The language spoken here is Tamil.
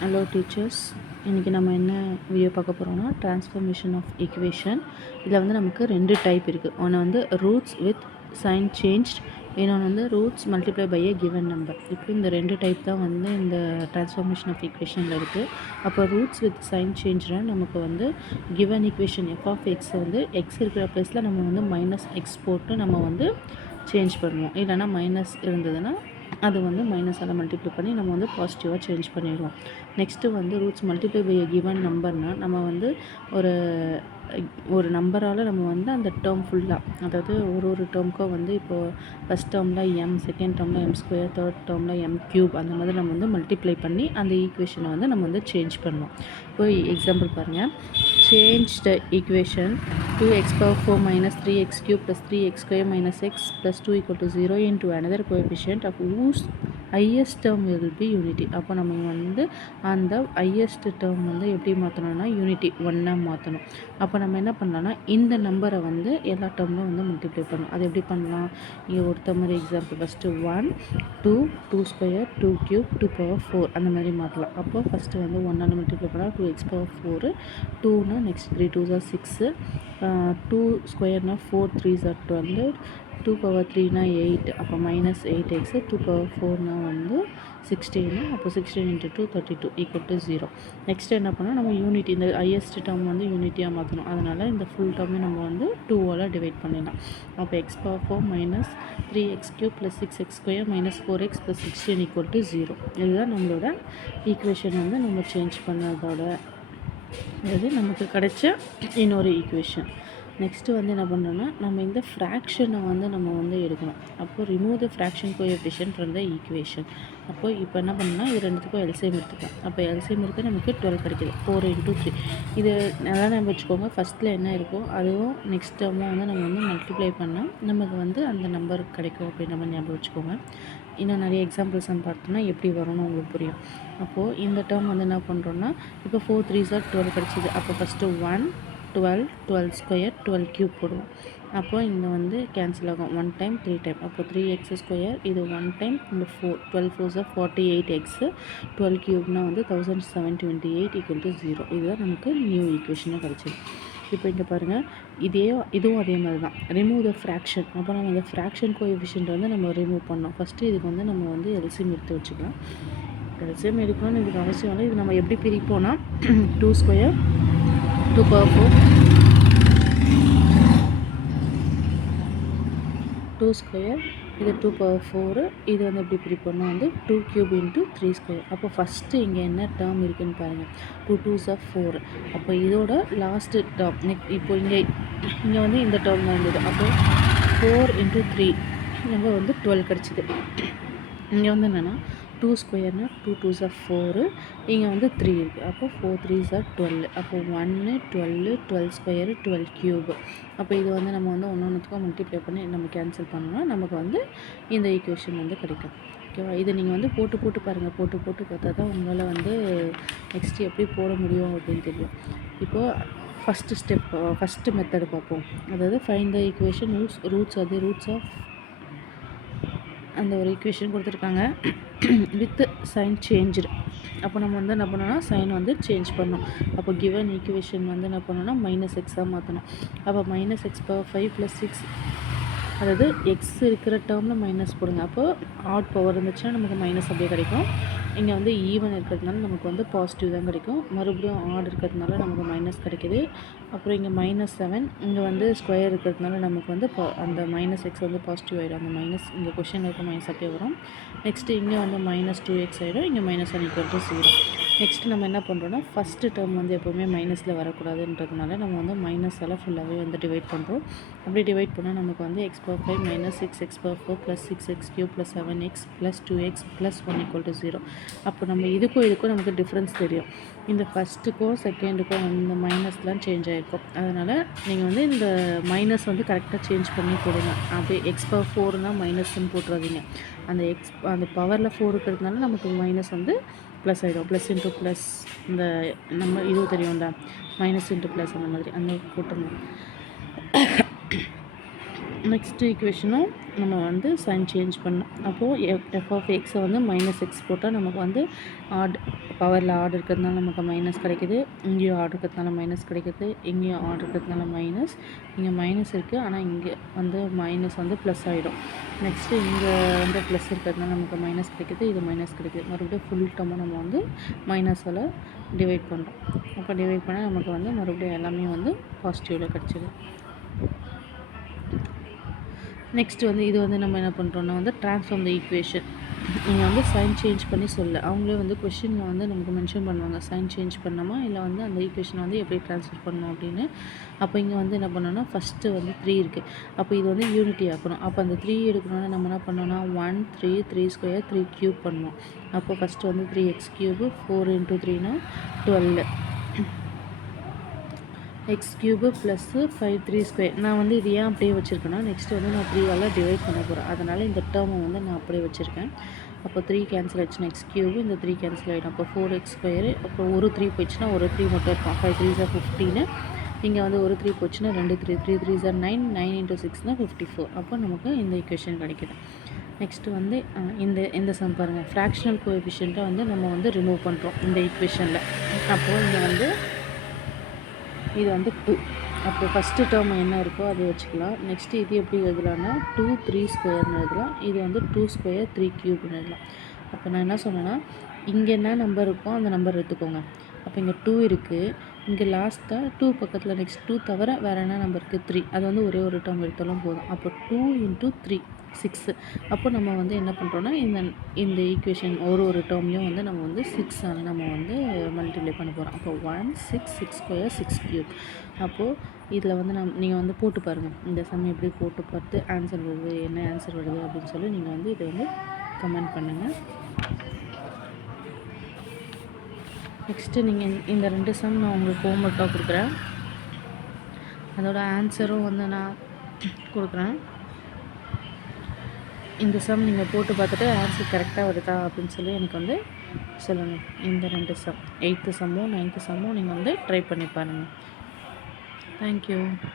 ஹலோ டீச்சர்ஸ், இன்றைக்கி நம்ம என்ன வீடியோ பார்க்க போகிறோம்னா ட்ரான்ஸ்ஃபர்மேஷன் ஆஃப் ஈக்குவேஷன். இதில் வந்து நமக்கு 2 டைப் இருக்குது. ஒன்று வந்து ரூட்ஸ் வித் சைன் சேஞ்ச்ட், இன்னொன்று வந்து roots multiply by a given number. இப்படி இந்த 2 டைப் தான் வந்து இந்த ட்ரான்ஸ்ஃபர்மேஷன் ஆஃப் ஈக்குவேஷனில் இருக்குது. அப்போ ரூட்ஸ் வித் சைன் சேஞ்ச்னா நமக்கு வந்து given equation f of x வந்து எக்ஸ் இருக்கிற ப்ளேஸில் நம்ம வந்து மைனஸ் எக்ஸ் போட்டு நம்ம வந்து சேஞ்ச் பண்ணுவோம். இல்லைனா மைனஸ் இருந்ததுன்னா அது வந்து மைனஸால் மல்டிப்ளை பண்ணி நம்ம வந்து பாசிட்டிவாக சேஞ்ச் பண்ணிடுவோம். நெக்ஸ்ட்டு வந்து ரூட்ஸ் மல்டிப்ளை பை கிவன் நம்பர்னால் நம்ம வந்து ஒரு நம்பரால் நம்ம வந்து அந்த டேர்ம் ஃபுல்லாக, அதாவது ஒரு டேர்முக்கும் வந்து இப்போது ஃபஸ்ட் டேர்மில் எம், செகண்ட் டேர்மில் எம் ஸ்கொயர், தேர்ட் டேர்மில் எம் க்யூப், அந்த மாதிரி நம்ம வந்து மல்டிப்ளை பண்ணி அந்த ஈக்குவேஷனை வந்து நம்ம வந்து சேஞ்ச் பண்ணுவோம். இப்போ எக்ஸாம்பிள் பாருங்கள். Change the equation 2x power 4 minus 3x cube plus 3x square minus x plus 2 equal to 0 into another coefficient of whose highest term will be unity. அப்போ நம்ம வந்து அந்த highest term வந்து எப்படி மாற்றணும்னா யூனிட்டி 1 மாற்றணும். அப்போ நம்ம என்ன பண்ணலாம்னா இந்த நம்பரை வந்து எல்லா டேர்ம்லும் வந்து மல்டிப்ளை பண்ணணும். அது எப்படி பண்ணலாம்? இங்கே ஒருத்த மாதிரி example first 1 2 2 square 2 cube 2 power 4 அந்த மாதிரி மாற்றலாம். அப்போ ஃபஸ்ட்டு வந்து 1 மல்டிப்ளை பண்ணால் 2x பவர் 4, 2னா நெக்ஸ்ட் 3 2 6, 2 ஸ்கொயர்னா 4 3 12, 2 பவர் 3னா 8, அப்போ மைனஸ் 8x, 2 பவர் 4னா வந்து 16, அப்போ 16 into 2 32 ஈக்குவல் டு 0. நெக்ஸ்ட் என்ன பண்ணால் நம்ம யூனிட்டி, இந்த ஹையஸ்ட் டேர்ம் வந்து யூனிட்டியாக மாற்றணும். அதனால் இந்த ஃபுல் டேர்மே நம்ம வந்து 2ஆல் டிவைட் பண்ணிடலாம். அப்போ X power 4 minus 3x cube plus 6x square minus 4x plus 16 equal to 0. இதுதான் நம்மளோட ஈக்குவேஷன் வந்து நம்ம சேஞ்ச் பண்ணதோட இது நமக்கு கிடைச்ச இன்னொரு ஈக்குவேஷன். நெக்ஸ்ட்டு வந்து என்ன பண்ணோன்னா நம்ம இந்த ஃப்ராக்ஷனை வந்து நம்ம வந்து எடுக்கணும். அப்போது remove the fraction coefficient from the equation. அப்போது இப்போ என்ன பண்ணணும்னா இது ரெண்டுத்துக்கும் எல்சிஎம் எடுத்துக்கலாம். அப்போ எல்சிஎம் எடுத்து நமக்கு 12 கிடைக்கிது. 4 into 3. இது நல்லா நம்ம வச்சுக்கோங்க. ஃபஸ்ட்டில் என்ன இருக்கோ அதுவும் நெக்ஸ்ட் டேர்மும் வந்து நம்ம வந்து மல்டிப்ளை பண்ணால் நமக்கு வந்து அந்த நம்பர் கிடைக்கும் அப்படின்ற மாதிரி ஞாபகம் வச்சுக்கோங்க. இன்னும் நிறைய எக்ஸாம்பிள்ஸ் நம்ம பார்த்தோம்னா எப்படி வரும்னு உங்களுக்கு புரியும். அப்போது இந்த டேர்ம் வந்து என்ன பண்ணுறோன்னா இப்போ 4 3s 12 கிடச்சிது. அப்போ ஃபஸ்ட்டு 1 12 12 ஸ்கொயர் 12 க்யூப் போடுவோம். அப்போது இங்கே வந்து கேன்சல் ஆகும். 1 டைம் 3 டைம், அப்போ 3x ஸ்கொயர், இது 1 டைம், இந்த 4 12 4s 48x, 12 க்யூப்னால் வந்து 1728 ஈக்குவல் டு 0. இதுதான் நமக்கு நியூ ஈக்குவேஷனாக கிடச்சிது. இப்போ இங்கே பாருங்கள், இதுவும் அதே மாதிரி தான். Remove the fraction. அப்போ நம்ம இந்த ஃப்ராக்ஷன் கோஎஃபிஷியன்ட் வந்து நம்ம ரிமூவ் பண்ணோம். ஃபஸ்ட்டு இதுக்கு வந்து நம்ம வந்து எல்சிஎம் எடுத்து வச்சுக்கலாம். எல்சிஎம் எடுக்கணும்னு இதுக்கு அவசியம் இல்லை. இது நம்ம எப்படி பிரிப்போம்னா 2 ஸ்கொயர் 2 பவர் 4 2 ஸ்கொயர், இது 2 பவர் 4, இது வந்து எப்படி பிரிப்போம்னா வந்து 2 க்யூப் இன்ட்டு 3 ஸ்கொயர். அப்போ ஃபஸ்ட்டு இங்கே என்ன டேர்ம் இருக்குதுன்னு பாருங்கள். 2 2s 4. அப்போ இதோட லாஸ்ட்டு டேர்ம் இப்போ இங்கே வந்து இந்த டேர்ம் தான் இருந்தது. அப்போ 4 into 3 இங்கே வந்து 12 கிடச்சிது. இங்கே வந்து என்னென்னா 2 ஸ்கொயர்னா 2 2s 4, இங்கே வந்து 3 இருக்குது. அப்போ 4 3s 12. அப்போ 1 12 12 ஸ்கொயரு 12 க்யூப். அப்போ இது வந்து நம்ம வந்து ஒன்றுத்துக்கும் மல்டிப்ளை பண்ணி நம்ம கேன்சல் பண்ணோம்னா நமக்கு வந்து இந்த ஈக்குவேஷன் வந்து கிடைக்கும். ஓகேவா? இதை நீங்கள் வந்து போட்டு பாருங்கள். போட்டு பார்த்தா தான் உங்களால் வந்து நெக்ஸ்ட்டு எப்படி போட முடியும் அப்படின்னு தெரியும். இப்போது ஃபஸ்ட்டு மெத்தடு பார்ப்போம். அதாவது find the equation roots of அந்த ஒரு ஈக்குவேஷன் கொடுத்துருக்காங்க வித் சைன் சேஞ்சு. அப்போ நம்ம வந்து என்ன பண்ணோம்னா சைன் வந்து சேஞ்ச் பண்ணோம். அப்போ கிவன் ஈக்குவேஷன் வந்து என்ன பண்ணோம்னா மைனஸ் எக்ஸாக மாற்றணும். அப்போ மைனஸ் எக்ஸ் பவர் 5 + 6, அதாவது எக்ஸ் இருக்கிற டேர்மில் மைனஸ் போடுங்க. அப்போது ஆட் பவர் இருந்துச்சுன்னா நமக்கு மைனஸ் அப்படியே கிடைக்கும். இங்கே வந்து ஈவன் இருக்கிறதுனால நமக்கு வந்து பாசிட்டிவ் தான் கிடைக்கும். மறுபடியும் ஆட் இருக்கிறதுனால நமக்கு மைனஸ் கிடைக்கிது. அப்புறம் இங்கே -7, இங்கே வந்து ஸ்கொயர் இருக்கிறதுனால நமக்கு வந்து அந்த மைனஸ் எக்ஸ் வந்து பாசிட்டிவ் ஆகிடும். அந்த மைனஸ் இங்கே கொஷனில் இருக்க மைனஸ் அப்படியே வரும். நெக்ஸ்ட்டு இங்கே வந்து -2x ஆகிடும். இங்கே -1 = 0. நெக்ஸ்ட்டு நம்ம என்ன பண்ணுறோன்னா ஃபஸ்ட்டு டேர்ம் வந்து எப்போவுமே மைனஸில் வரக்கூடாதுன்றதுனால நம்ம வந்து மைனஸால் ஃபுல்லாகவே வந்து டிவைட் பண்ணுறோம். அப்படி டிவைட் பண்ணால் நமக்கு வந்து x power 5 - 6x power 4 + 6x ³ + 7x + 2x + 1 = 0. அப்போ நம்ம இதுக்கும் நமக்கு டிஃப்ரென்ஸ் தெரியும். இந்த ஃபஸ்ட்டுக்கும் செகண்டுக்கும் இந்த மைனஸ்லாம் சேஞ்ச் ஆகிருக்கும். அதனால் நீங்கள் வந்து இந்த மைனஸ் வந்து கரெக்டாக சேஞ்ச் பண்ணி போடுங்க. அப்படியே x பவர் 4னா மைனஸ்ன்னு போட்டுறாதீங்க. அந்த பவரில் 4 இருக்கிறதுனால நமக்கு மைனஸ் வந்து ப்ளஸ் ஆகிடும். ப்ளஸ் இன்ட்டு ப்ளஸ், இந்த நம்ம இது தெரியும்ல, மைனஸ் இன்ட்டு ப்ளஸ் அந்த மாதிரி அந்த போட்டுருணும். நெக்ஸ்ட் ஈக்குவேஷனும் நம்ம வந்து சைன் சேஞ்ச் பண்ணணும். அப்போது எஃப் ஆஃப் எக்ஸை வந்து -x போட்டால் நமக்கு வந்து ஆட் பவரில் ஆட் இருக்கிறதுனால நமக்கு மைனஸ் கிடைக்குது. இங்கேயும் ஆட் இருக்கிறதுனால மைனஸ் கிடைக்குது. இங்கேயும் ஆட் இருக்கிறதுனால மைனஸ். இங்கே மைனஸ் இருக்குது, ஆனால் இங்கே வந்து மைனஸ் வந்து ப்ளஸ் ஆகிடும். நெக்ஸ்ட்டு இங்கே வந்து ப்ளஸ் இருக்கிறதுனால நமக்கு மைனஸ் கிடைக்குது, இது மைனஸ் கிடைக்குது. மறுபடியும் ஃபுல் டேர்மாக நம்ம வந்து மைனஸால் டிவைட் பண்ணுறோம். அப்போ டிவைட் பண்ணால் நமக்கு வந்து மறுபடியும் எல்லாமே வந்து பாசிட்டிவில் கிடச்சிது. நெக்ஸ்ட் வந்து இது வந்து நம்ம என்ன பண்ணுறோன்னா வந்து ட்ரான்ஸ்ஃபார்ம் த ஈக்குவேஷன். நீங்கள் வந்து சைன் சேஞ்ச் பண்ணி சொல்ல அவங்களே வந்து கொஷினில் வந்து நமக்கு மென்ஷன் பண்ணுவாங்க சைன் சேஞ்ச் பண்ணோமா இல்லை வந்து அந்த ஈக்குவேஷனை வந்து எப்படி ட்ரான்ஸ்ஃபர் பண்ணணும் அப்படின்னு. அப்போ இங்கே வந்து என்ன பண்ணோன்னா ஃபஸ்ட்டு வந்து 3 இருக்குது. அப்போ இது வந்து யூனிட்டி ஆக்கணும். அப்போ அந்த 3 எடுக்கணும்னா நம்ம என்ன பண்ணோன்னா 1 3 3 ஸ்கொயர் 3 க்யூப் பண்ணணும். அப்போ ஃபஸ்ட்டு வந்து 3x cube 4 × 3 12 X cube +5 3 square. நான் வந்து இது ஏன் அப்படியே வச்சுருக்கேன்னா நெக்ஸ்ட்டு வந்து நான் 3ஆல் டிவைட் பண்ண போகிறேன். அதனால் இந்த டேர்மை வந்து நான் அப்படியே வச்சுருக்கேன். அப்போ 3 கேன்சல் ஆகிடுச்சுன்னா எக்ஸ் க்யூபு, இந்த 3 கேன்சல் ஆகிடும். அப்போ 4x ஸ்கொயரு. அப்புறம் ஒரு 3 போயிடுச்சுன்னா ஒரு 3 மட்டும் இருக்கும். 5 3s are 15. இங்கே வந்து ஒரு 3 போச்சுன்னா 2 3 3 3s are 9 9 × 6 54. அப்போ நமக்கு இந்த ஈக்குவேஷன் கிடைக்குது. நெக்ஸ்ட்டு வந்து இந்த சம் பாருங்கள். ஃப்ராக்ஷனல் கோஎஃபிஷியண்ட்டை வந்து நம்ம வந்து ரிமூவ் பண்ணுறோம் இந்த ஈக்குவேஷனில். அப்போது இங்கே வந்து இது வந்து 2. அப்போ ஃபஸ்ட்டு டேர்ம் என்ன இருக்கோ அது வச்சுக்கலாம். நெக்ஸ்ட்டு இது எப்படி எழுதலாம்னா 2 3 ஸ்கொயர்னு எழுதலாம். இது வந்து 2 ஸ்கொயர் 3 க்யூப்னு எழுதலாம். அப்போ நான் என்ன சொன்னேன்னா இங்கே என்ன நம்பர் இருக்கோ அந்த நம்பர் எடுத்துக்கோங்க. அப்போ இங்கே 2 இருக்குது. இங்கே லாஸ்ட்டாக 2 பக்கத்தில் நெக்ஸ்ட் 2 தவிர வேறு என்ன நம்பர் இருக்குது 3. அது வந்து ஒரே ஒரு டேர்ம் எடுத்தாலும் போதும். அப்போ 2 × 3 6. அப்போ நம்ம வந்து என்ன பண்ணுறோன்னா இந்த ஈக்குவேஷன் ஒரு டேர்ம்லையும் வந்து நம்ம வந்து 6ஆல் நம்ம வந்து மல்டிப்ளை பண்ண போகிறோம். அப்போ 1 6 6 ஸ்கொயர் 6 க்யூப். அப்போது இதில் வந்து நீங்கள் வந்து போட்டு பாருங்கள். இந்த சம் எப்படி போட்டு பார்த்து ஆன்சர் வருது, என்ன ஆன்சர் வருது அப்படின்னு சொல்லி நீங்கள் வந்து இதை வந்து கமெண்ட் பண்ணுங்கள். நெக்ஸ்ட்டு நீங்கள் இந்த 2 சம் நான் உங்களுக்கு ஹோம்ஒர்க்காக கொடுக்குறேன். அதோட ஆன்சரும் வந்து நான் கொடுக்குறேன். இந்த சம் நீங்கள் போட்டு பார்த்துட்டு ஆன்சர் கரெக்டாக வருதா அப்படின்னு சொல்லி எனக்கு வந்து சொல்லுங்கள். இந்த 2 சம் 8th சம்மும் 9th சம்மும் நீங்கள் வந்து ட்ரை பண்ணி பாருங்கள். தேங்க்யூ.